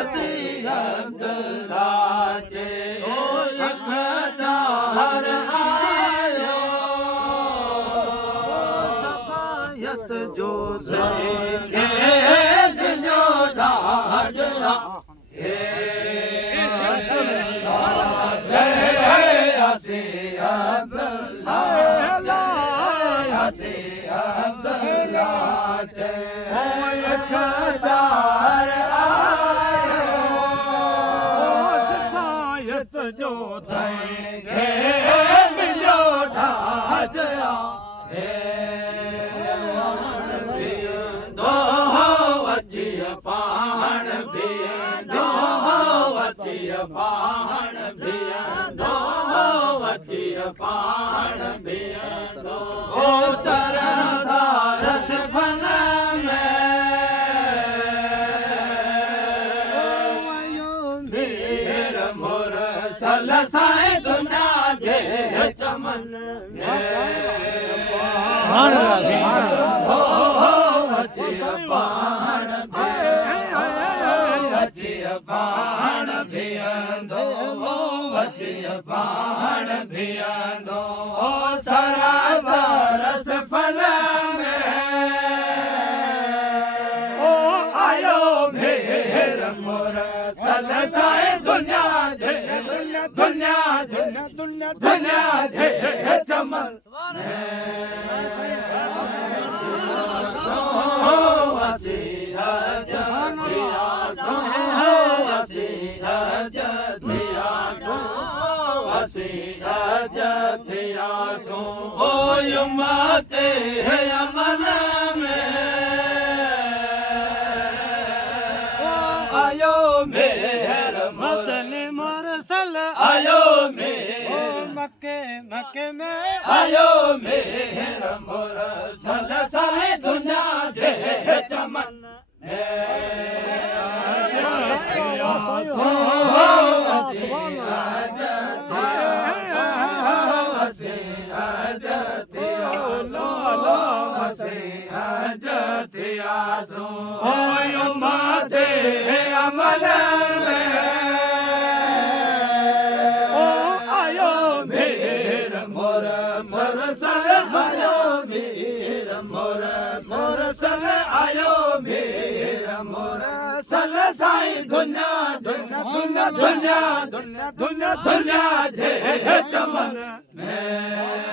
ਅਸੀਂ ਅਬਦੁੱਲਾ ਜੇ ਉਹ ਇਕਦਾਰ ਆਇਓ ਸਫਾਇਤ ਜੋ ਜ਼ਹਿ ਦਿਨੋ ਰਾਜਾ ਅਸੀਂ ਅਬਦੁੱਲਾ ਅਸੀਂ ਅਬਦੁੱਲਾ ਜੇ ਉਹ ਇਕਦਾਰ जो देंगे मिलो ढाजा दो वचिय पाण भी दो वचिय पाण भी दो वचिय पाण भी दो ओ सरदार सफन साए दुनिया जे चमन अचिय पाण भियंदो अचिय पाण भियंदो सरासर सफल में ओ आयो मेर मोर सल साए दुनिया जे दुनिया दुनिया दुनिया दुनिया जे चमन वसीला जतिया सो वसीला जतिया सो वसीला जतिया सो ओ उम्मते है अमन में आयो मेहर मदन मुरसल आयो मेहर मक्के मक्के में आयो मेहर मुरसल साले दुनिया जे चमन अमन में ओ आयो मेर मोर मुरसल आयो मेर मोर मुरसल आयो मेर मुरसल साई दुनिया दुनिया दुनिया दुनिया दुनिया दुनिया दुनिया जे चमन में